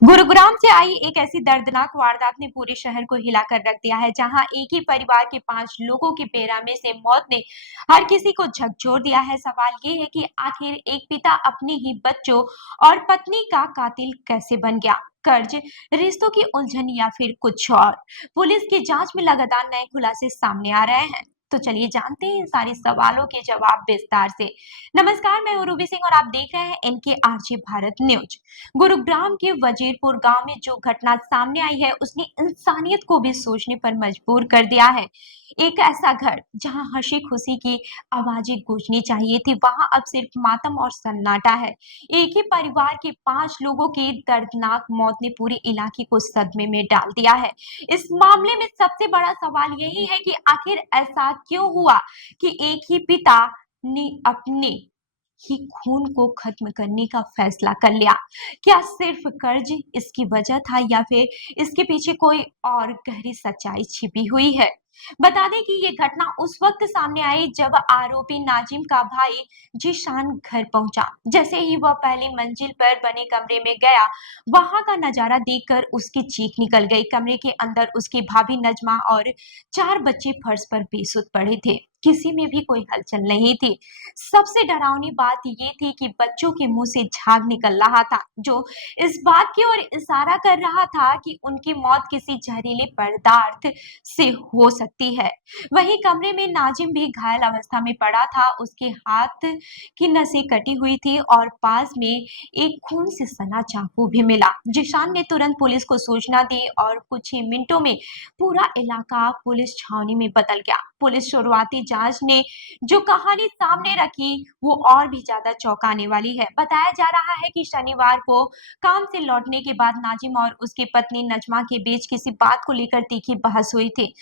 गुरुग्राम से आई एक ऐसी दर्दनाक वारदात ने पूरे शहर को हिलाकर रख दिया है, जहां एक ही परिवार के 5 लोगों की बेरहमी से मौत ने हर किसी को झकझोर दिया है। सवाल ये है कि आखिर एक पिता अपने ही बच्चों और पत्नी का कातिल कैसे बन गया? कर्ज, रिश्तों की उलझन या फिर कुछ और? पुलिस की जांच में लगातार नए खुलासे सामने आ रहे हैं। तो चलिए जानते हैं इन सारे सवालों के जवाब विस्तार से। नमस्कार, मैं हूं रूबी सिंह और आप देख रहे हैं NK RJ Bharat news. Gurugram के वजीरपुर गांव में जो घटना सामने आई है उसने इंसानियत को भी सोचने पर मजबूर कर दिया है। एक ऐसा घर जहां हंसी खुशी की आवाजें गूंजनी चाहिए थी, वहां अब सिर्फ मातम और सन्नाटा है। एक ही परिवार के 5 लोगों की दर्दनाक मौत ने पूरे इलाके को सदमे में डाल दिया है। इस मामले में सबसे बड़ा सवाल यही है कि आखिर ऐसा क्यों हुआ कि एक ही पिता ने अपने ही खून को खत्म करने का फैसला कर लिया। क्या सिर्फ कर्ज इसकी वजह था या फिर इसके पीछे कोई और गहरी सच्चाई छिपी हुई है? बता दें कि ये घटना उस वक्त सामने आई जब आरोपी नाजिम का भाई जीशान घर पहुंचा। जैसे ही वह पहली मंजिल पर बने कमरे में गया, वहां का नजारा देखकर उसकी चीख निकल गई। कमरे के अंदर उसकी भाभी नजमा और 4 बच्चे फर्श पर बेसुध पड़े थे। किसी में भी कोई हलचल नहीं थी। सबसे डरावनी बात ये थी कि बच्चों के मुंह से झाग निकल रहा था, जो इस बात की ओर इशारा कर रहा था कि उनकी मौत किसी जहरीले पदार्थ से हो सकती है। वहीं कमरे में नाजिम भी घायल अवस्था में पड़ा था। उसके हाथ की नसें कटी हुई थी और पास में एक खून से सना चाकू भी मिला। जिशान ने तुरंत पुलिस को सूचना दी और कुछ ही मिनटों में पूरा इलाका पुलिस छावनी में बदल गया। पुलिस शुरुआती जांच ने जो कहानी सामने रखी वो और भी ज्यादा चौंकाने वाली है। बताया जा रहा है कि शनिवार को काम से लौटने के बाद नाजिम और उसकी पत्नी नजमा के बीच किसी बात को लेकर तीखी बहस हुई थी।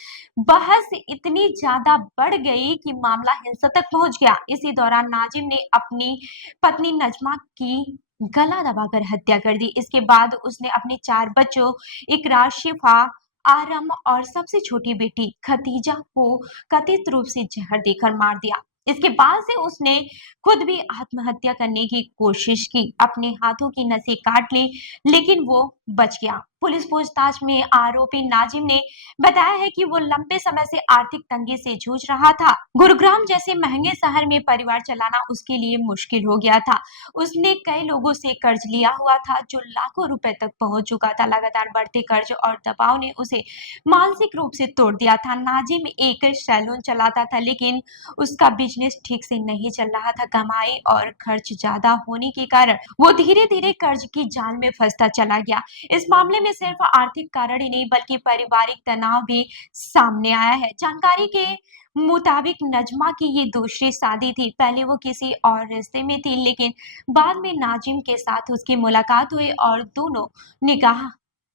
बहस इतनी ज्यादा बढ़ गई कि मामला हिंसा तक पहुंच गया। इसी दौरान नाजिम ने अपनी पत्नी नजमा की गला दबाकर हत्या कर दी। इसके बाद उसने अपने 4 बच्चों इकरार, शिफा, आरम और सबसे छोटी बेटी खतीजा को कथित रूप से जहर देकर मार दिया। इसके बाद से उसने खुद भी आत्महत्या करने की कोशिश की, अपने हाथों की नसें काट ली, लेकिन वो बच गया। पुलिस पूछताछ में आरोपी नाजिम ने बताया है कि वो लंबे समय से आर्थिक तंगी से जूझ रहा था। गुरुग्राम जैसे महंगे शहर में परिवार चलाना उसके लिए मुश्किल हो गया था। उसने कई लोगों से कर्ज लिया हुआ था, जो लाखों रुपए तक पहुंच चुका था। लगातार बढ़ते कर्ज और दबाव ने उसे मानसिक रूप से तोड़ दिया था। नाजिम एक सैलून चलाता था, लेकिन उसका बिजनेस ठीक से नहीं चल रहा था। कमाई और खर्च ज्यादा होने के कारण वो धीरे धीरे कर्ज की जाल में फंसता चला गया। इस मामले में सिर्फ आर्थिक कारण ही नहीं बल्कि पारिवारिक तनाव भी सामने आया है। जानकारी के मुताबिक नजमा की ये दूसरी शादी थी। पहले वो किसी और रिश्ते में थी, लेकिन बाद में नाजिम के साथ उसकी मुलाकात हुई और दोनों निकाह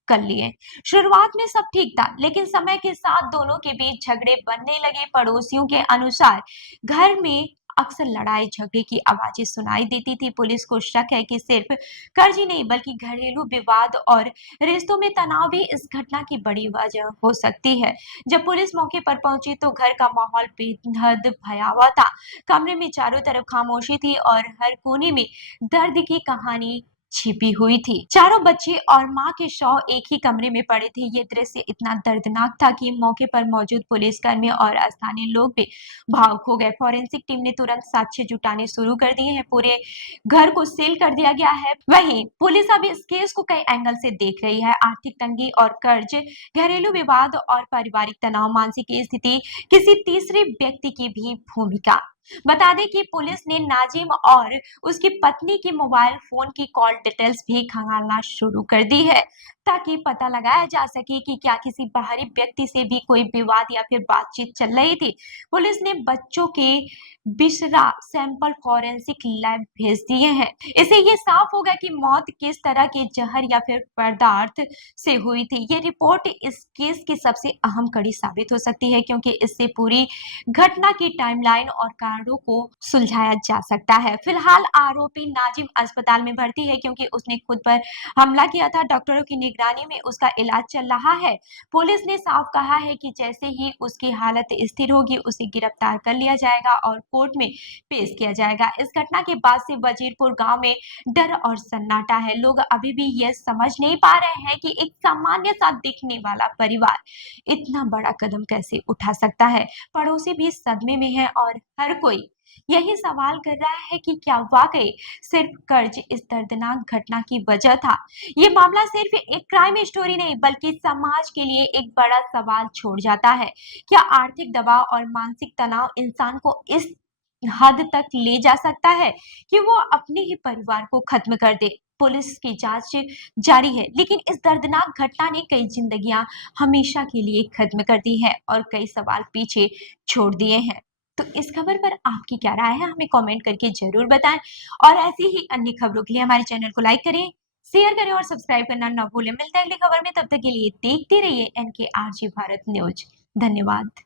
कर लिए। शुरुआत में सब ठीक था, लेकिन समय के साथ दोनों के बीच झगड़े बनने लगे। पड़ोसियों के अनुसार घर में अक्सर लड़ाई झगड़े की आवाजें सुनाई देती थी। पुलिस को शक है कि सिर्फ कर्ज ही नहीं बल्कि घरेलू विवाद और रिश्तों में तनाव भी इस घटना की बड़ी वजह हो सकती है। जब पुलिस मौके पर पहुंची तो घर का माहौल बेहद भयावह था। कमरे में चारों तरफ खामोशी थी और हर कोने में दर्द की कहानी छिपी हुई थी। चारों बच्चे और मां के शव एक ही कमरे में पड़े थे। ये दृश्य इतना दर्दनाक था कि मौके पर मौजूद पुलिसकर्मी और स्थानीय लोग भी भावुक हो गए। फॉरेंसिक टीम ने तुरंत साक्ष्य जुटाने शुरू कर दिए हैं। पूरे घर को सील कर दिया गया है। वहीं पुलिस अब इस केस को कई एंगल से देख रही है। आर्थिक तंगी और कर्ज, घरेलू विवाद और पारिवारिक तनाव, मानसिक स्थिति, किसी तीसरे व्यक्ति की भी भूमिका। बता दें कि पुलिस ने नाजिम और उसकी पत्नी की मोबाइल फोन की कॉल डिटेल्स भी खंगालना शुरू कर दी है, ताकि पता लगाया जा सके कि क्या किसी बाहरी व्यक्ति से भी कोई विवाद या फिर बातचीत चल रही थी। पुलिस ने बच्चों के बिसरा सैंपल फॉरेंसिक लैब भेज दिए हैं। इससे ये साफ होगा कि मौत किस तरह के जहर या फिर पदार्थ से हुई थी। ये रिपोर्ट इस केस की सबसे अहम कड़ी साबित हो सकती है, क्योंकि इससे पूरी घटना की टाइमलाइन और कारणों को सुलझाया जा सकता है। फिलहाल आरोपी नाजिम अस्पताल में भर्ती है, क्योंकि उसने खुद पर हमला किया था। डॉक्टरों की निगरानी में उसका इलाज चल रहा है। पुलिस ने साफ कहा है कि जैसे ही उसकी हालत स्थिर होगी उसे गिरफ्तार कर लिया जाएगा और कोर्ट में पेश किया जाएगा। इस घटना के बाद से वजीरपुर गांव में डर और सन्नाटा है। लोग अभी भी यह समझ नहीं पा रहे हैं कि एक सामान्य सा दिखने वाला परिवार इतना बड़ा कदम कैसे उठा सकता है। पड़ोसी भी सदमे में है और हर कोई यही सवाल कर रहा है कि क्या वाकई सिर्फ कर्ज इस दर्दनाक घटना की वजह था। ये मामला सिर्फ एक क्राइम स्टोरी नहीं बल्कि समाज के लिए एक बड़ा सवाल छोड़ जाता है। क्या आर्थिक दबाव और मानसिक तनाव इंसान को इस हद तक ले जा सकता है कि वो अपने ही परिवार को खत्म कर दे। पुलिस की जांच जारी है, लेकिन इस दर्दनाक घटना ने कई जिंदगियां हमेशा के लिए खत्म कर दी है और कई सवाल पीछे छोड़ दिए हैं। तो इस खबर पर आपकी क्या राय है, हमें कमेंट करके जरूर बताएं और ऐसी ही अन्य खबरों के लिए हमारे चैनल को लाइक करें, शेयर करें और सब्सक्राइब करना न भूलें। मिलते हैं अगली खबर में, तब तक के लिए देखते रहिए NKRG भारत न्यूज। धन्यवाद।